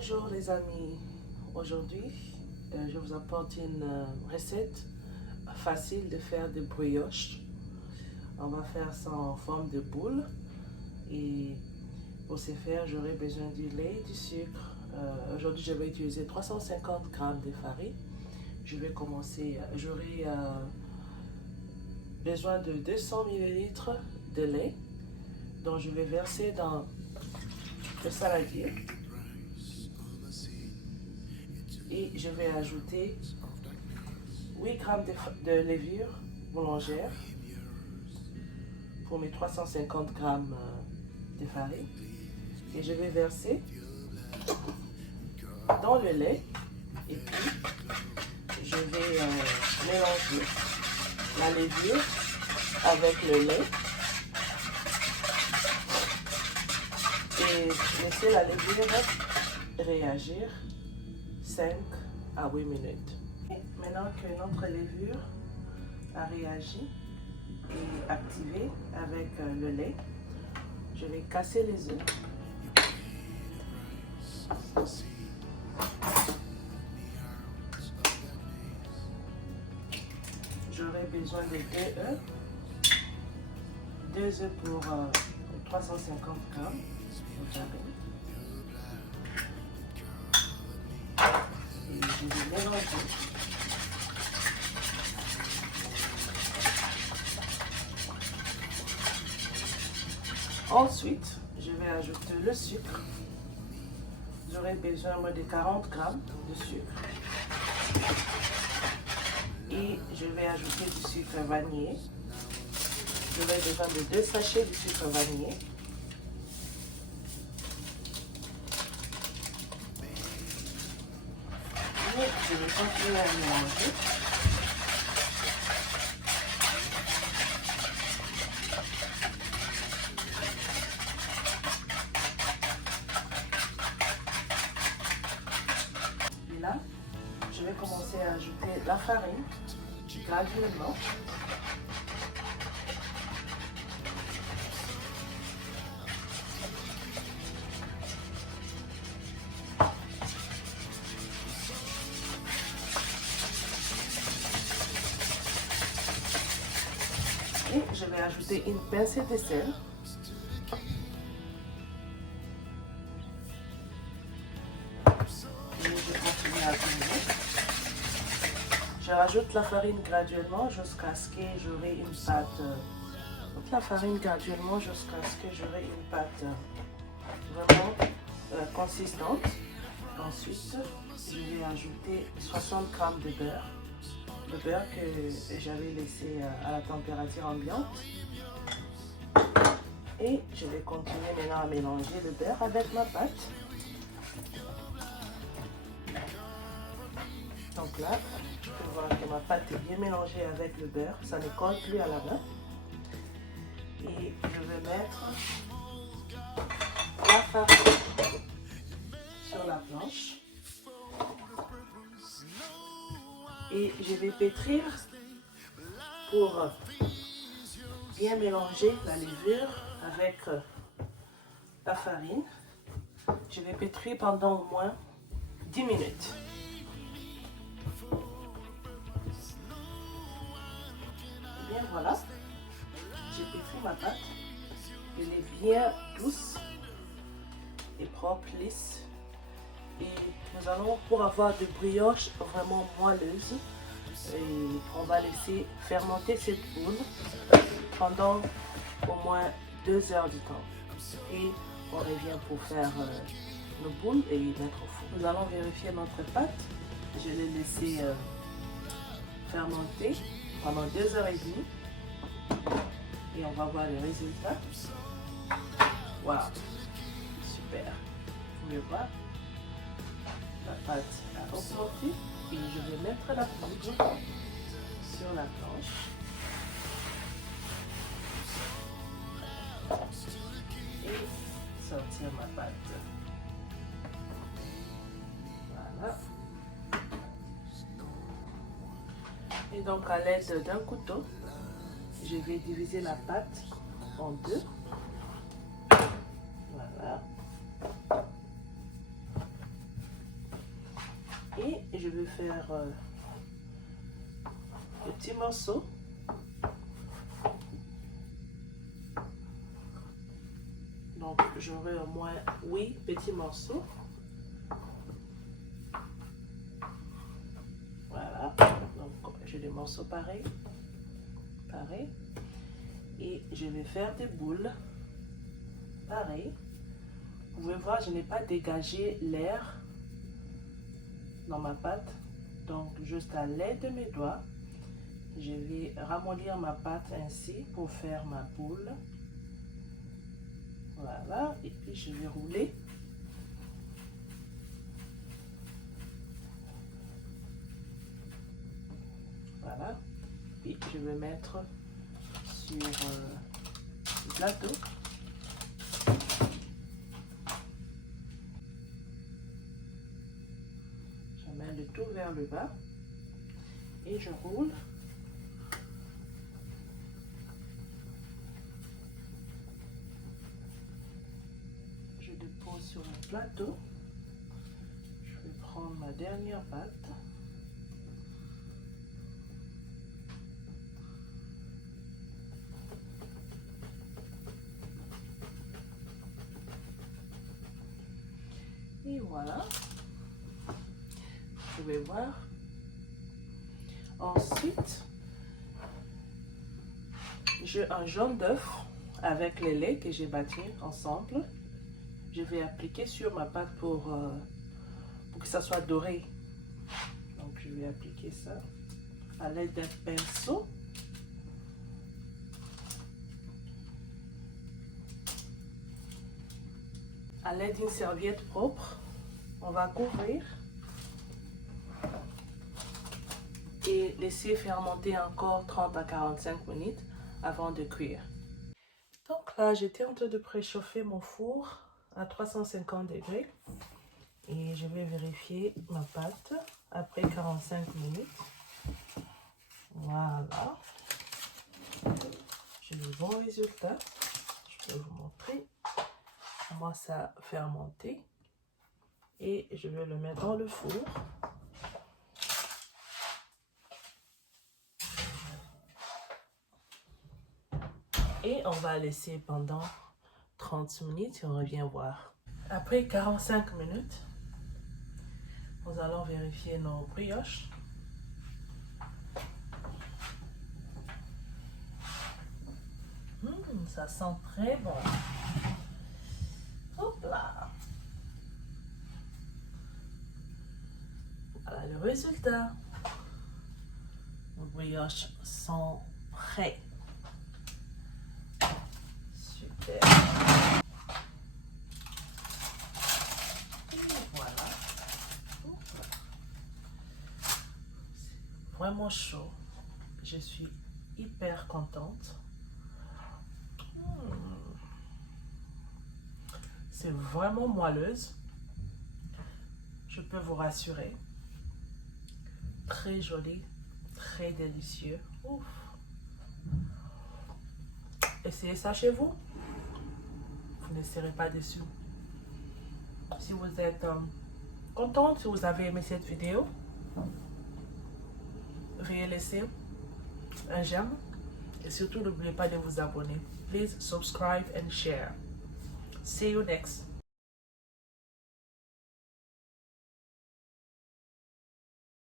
Bonjour les amis, aujourd'hui je vous apporte une recette facile de faire des brioches. On va faire ça en forme de boule et pour ce faire j'aurai besoin du lait, du sucre. Aujourd'hui je vais utiliser 350 g de farine. Je vais commencer, j'aurai besoin de 200 ml de lait dont je vais verser dans le saladier. Et je vais ajouter 8 g de levure boulangère pour mes 350 g de farine. Et je vais verser dans le lait. Et puis, je vais mélanger la levure avec le lait. Et laisser la levure réagir 5 à 8 minutes. Et maintenant que notre levure a réagi et activé avec le lait, je vais casser les œufs. J'aurai besoin de 2 œufs. 2 œufs pour 350 g de farine. Et je vais mélanger. Ensuite, je vais ajouter le sucre. J'aurai besoin de 40 g de sucre. Et je vais ajouter du sucre vanillé. J'aurai besoin de 2 sachets de sucre vanillé. Je vais continuer à mélanger. Et là, je vais commencer à ajouter la farine graduellement. Et je vais ajouter une pincée de sel. Et je vais continuer à tourner. Je rajoute la farine graduellement jusqu'à ce que j'aurai une pâte. La farine graduellement jusqu'à ce que j'aurai une pâte vraiment consistante. Ensuite, je vais ajouter 60 g de beurre. Le beurre que j'avais laissé à la température ambiante. Et je vais continuer maintenant à mélanger le beurre avec ma pâte. Donc là, je peux voir que ma pâte est bien mélangée avec le beurre. Ça ne colle plus à la main. Et je vais mettre la farine sur la planche. Et je vais pétrir pour bien mélanger la levure avec la farine. Je vais pétrir pendant au moins 10 minutes. Et bien voilà, j'ai pétri ma pâte. Elle est bien douce et propre, lisse. Et nous allons, pour avoir des brioches vraiment moelleuses, et on va laisser fermenter cette boule pendant au moins 2 heures du temps. Et on revient pour faire nos boules et les mettre au four. Nous allons vérifier notre pâte. Je l'ai laissé fermenter pendant 2 heures et demie. Et on va voir le résultat. Waouh! Super! Vous pouvez voir. La pâte a augmenté et je vais mettre la poudre sur la planche. Et sortir ma pâte. Voilà. Et donc à l'aide d'un couteau, je vais diviser la pâte en deux. Voilà. Et je vais faire des petits morceaux. Donc, j'aurai au moins 8 petits morceaux. Voilà. Donc, j'ai des morceaux pareils. Pareil. Et je vais faire des boules. Pareil. Vous pouvez voir, je n'ai pas dégagé l'air dans ma pâte. Donc, juste à l'aide de mes doigts, je vais ramollir ma pâte ainsi pour faire ma boule. Voilà. Et puis, je vais rouler. Voilà. Puis, je vais mettre sur le plateau. Je mets le tout vers le bas et je roule. Je dépose sur le plateau. Je vais prendre ma dernière pâte. Et voilà. Vous pouvez voir. Ensuite, j'ai un jaune d'œuf avec les laits que j'ai battus ensemble. Je vais appliquer sur ma pâte pour que ça soit doré. Donc, je vais appliquer ça à l'aide d'un pinceau. À l'aide d'une serviette propre, on va couvrir et laisser fermenter encore 30 à 45 minutes avant de cuire. Donc là, j'étais en train de préchauffer mon four à 350 degrés et je vais vérifier ma pâte après 45 minutes. Voilà. J'ai le bon résultat. Je vais vous montrer. Moi, ça a fermenté et je vais le mettre dans le four. Et on va laisser pendant 30 minutes et on revient voir. Après 45 minutes, nous allons vérifier nos brioches. Ça sent très bon. Hop là. Voilà le résultat. Nos brioches sont prêtes. Super. Et voilà. C'est vraiment chaud. Je suis hyper contente. C'est vraiment moelleuse. Je peux vous rassurer. Très joli, très délicieux. Ouf. Essayez ça chez vous. Vous ne serez pas déçus. Si vous êtes content, si vous avez aimé cette vidéo, veuillez laisser un j'aime. Et surtout, n'oubliez pas de vous abonner. Please subscribe and share. See you next.